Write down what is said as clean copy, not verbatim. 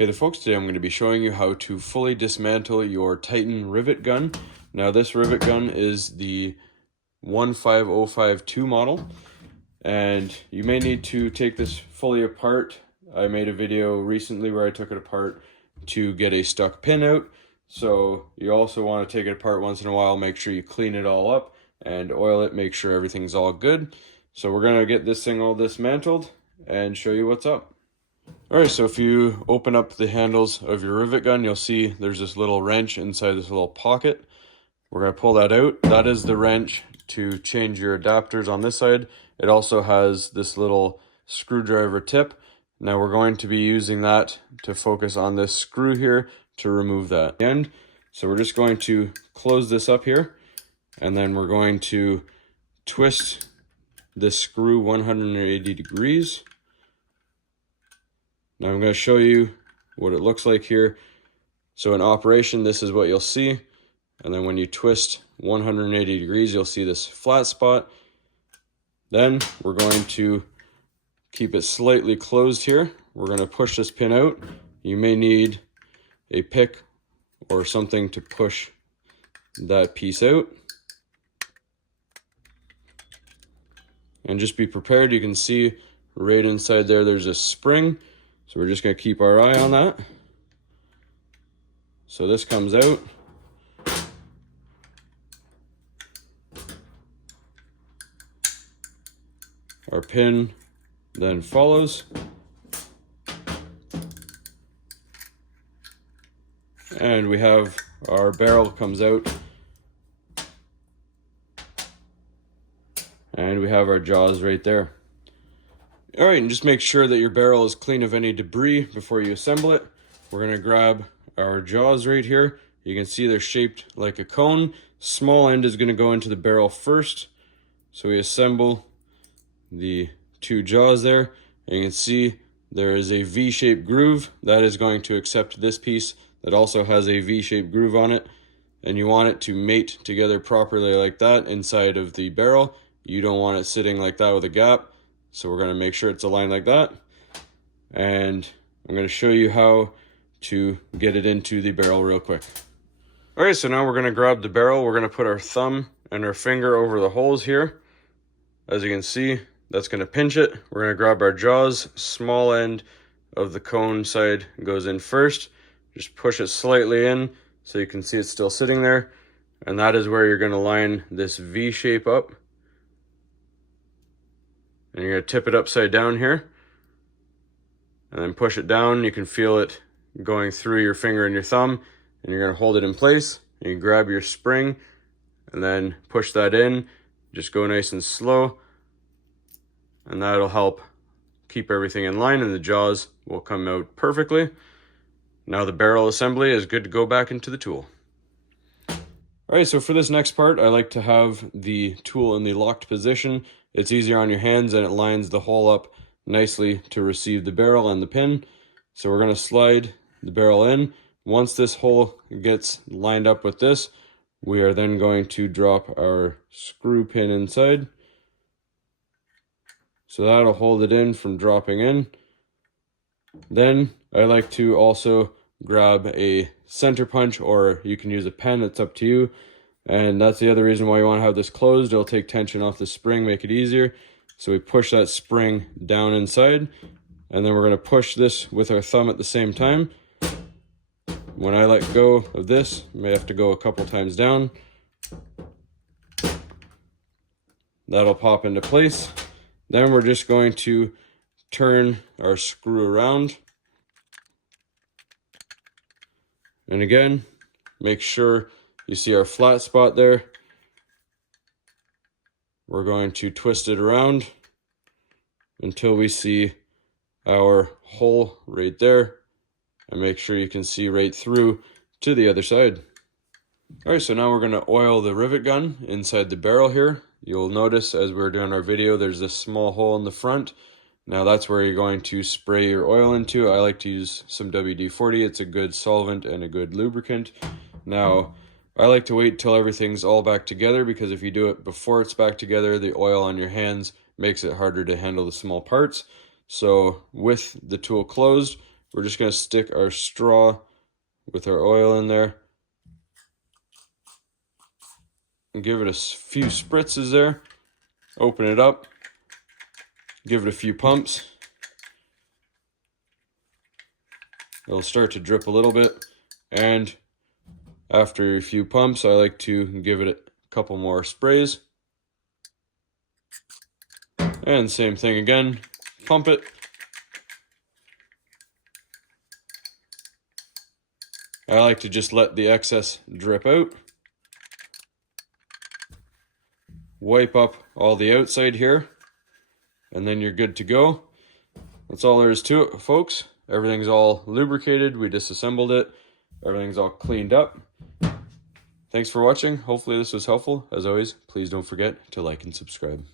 Hey there folks, today I'm going to be showing you how to fully dismantle your Titan rivet gun. Now this rivet gun is the 15052 model, and you may need to take this fully apart. I made a video recently where I took it apart to get a stuck pin out, so you also want to take it apart once in a while, make sure you clean it all up and oil it, make sure everything's all good. So we're going to get this thing all dismantled and show you what's up. Alright, so if you open up the handles of your rivet gun, you'll see there's this little wrench inside this little pocket. We're going to pull that out. That is the wrench to change your adapters on this side. It also has this little screwdriver tip. Now we're going to be using that to focus on this screw here to remove that end. So we're just going to close this up here, and then we're going to twist this screw 180 degrees. Now I'm going to show you what it looks like here. So in operation, this is what you'll see. And then when you twist 180 degrees, you'll see this flat spot. Then we're going to keep it slightly closed here. We're going to push this pin out. You may need a pick or something to push that piece out. And just be prepared. You can see right inside there, there's a spring. So we're just going to keep our eye on that. So this comes out. Our pin then follows. And we have our barrel comes out. And we have our jaws right there. Alright, and just make sure that your barrel is clean of any debris before you assemble it. We're going to grab our jaws right here. You can see they're shaped like a cone. Small end is going to go into the barrel first. So we assemble the two jaws there. And you can see there is a V-shaped groove. That is going to accept this piece that also has a V-shaped groove on it. And you want it to mate together properly like that inside of the barrel. You don't want it sitting like that with a gap. So we're going to make sure it's aligned like that. And I'm going to show you how to get it into the barrel real quick. Alright, so now we're going to grab the barrel. We're going to put our thumb and our finger over the holes here. As you can see, that's going to pinch it. We're going to grab our jaws. Small end of the cone side goes in first. Just push it slightly in so you can see it's still sitting there. And that is where you're going to line this V shape up. And you're going to tip it upside down here. And then push it down. You can feel it going through your finger and your thumb. And you're going to hold it in place. And you grab your spring and then push that in. Just go nice and slow. And that'll help keep everything in line, and the jaws will come out perfectly. Now the barrel assembly is good to go back into the tool. Alright, so for this next part, I like to have the tool in the locked position. It's easier on your hands and it lines the hole up nicely to receive the barrel and the pin. So we're going to slide the barrel in. Once this hole gets lined up with this, we are then going to drop our screw pin inside. So that'll hold it in from dropping in. Then I like to also grab a center punch, or you can use a pen, it's up to you. And that's the other reason why you want to have this closed. It'll take tension off the spring, make it easier. So we push that spring down inside, and then we're going to push this with our thumb at the same time. When I let go of this, you may have to go a couple times down. That'll pop into place. Then we're just going to turn our screw around. And again, make sure you see our flat spot there. We're going to twist it around until we see our hole right there. And make sure you can see right through to the other side. Alright, so now we're going to oil the rivet gun inside the barrel here. You'll notice as we're doing our video, there's this small hole in the front. Now that's where you're going to spray your oil into. I like to use some WD-40. It's a good solvent and a good lubricant. Now, I like to wait till everything's all back together, because if you do it before it's back together, the oil on your hands makes it harder to handle the small parts. So with the tool closed, we're just going to stick our straw with our oil in there and give it a few spritzes there. Open it up, give it a few pumps. It'll start to drip a little bit, and after a few pumps, I like to give it a couple more sprays. And same thing again, pump it. I like to just let the excess drip out. Wipe up all the outside here, and then you're good to go. That's all there is to it, folks. Everything's all lubricated. We disassembled it. Everything's all cleaned up. Thanks for watching. Hopefully this was helpful. As always, please don't forget to like and subscribe.